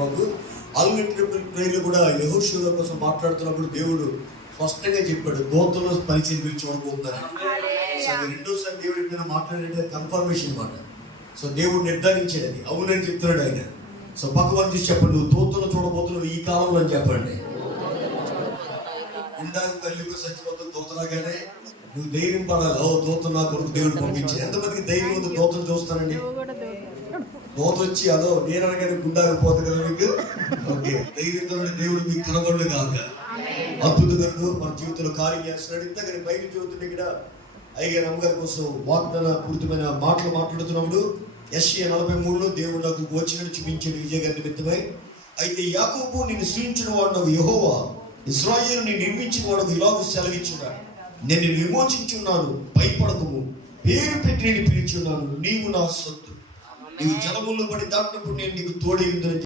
మాకు ఆల్టర్నేటివ్ ప్రేయర్లు కూడా యెహోషువ కోసం మాట్లాడుతున్నప్పుడు దేవుడు స్పష్టంగా చెప్పాడు, దూతలు పరిచయం పిలిచి చూడబోతున్నారు. సో రెండోసారి దేవుడి మీద మాట్లాడే కన్ఫర్మేషన్ మాట. సో దేవుడు నిర్ధారించాడు, అది అవునని చెప్తున్నాడు ఆయన. సో పక్కవాడిని చూసి చెప్పండి, నువ్వు దూతలు చూడబోతున్నావు ఈ కాలంలో అని చెప్పండి. ఇందాక తల్లికి చచ్చిపోతున్న దూతలాగానే నువ్వు ధైర్యం పడాలి. ఓ దూత నా కొరకు దేవుడు పంపించాడు. ఎంతమందికి ధైర్యం ఉంది? దూతలు చూస్తానండి. దూత వచ్చి అదో నేను అనగానే గుండాకపోతే కదా మీకు. ఓకే, ధైర్యంతో దేవుడు మీకు కనబడులు కాక అద్భుతంగా మన జీవితంలో కార్యం చేస్తున్నాడు. ఇంతకని బైబిల్ చదువుతుంటే ఇక్కడ అయ్యగారు అమ్మగారి కోసం వాగ్దాన పూర్తిమైన మాటలు మాట్లాడుతున్నప్పుడు యెషయా 43లో దేవుడు నాకు వచ్చినట్టు చూపించాడు విజయ గారి నిమిత్తమై. అయితే యాకోబు నిన్ను సృష్టించిన వాడు నాకు యెహోవా, ఇశ్రాయేలు నీ నిర్మించిన వాడు ఇలాగూ సెలవిచ్చున్నాడు, నేను నిన్ను విమోచించున్నాను, భయపడకము, పేరు పెట్టి నేను పిలిచున్నాను, నీవు నా సొత్తు, నీవు జలముల్లో పడి దాటినప్పుడు నేను నీకు తోడై ఉందని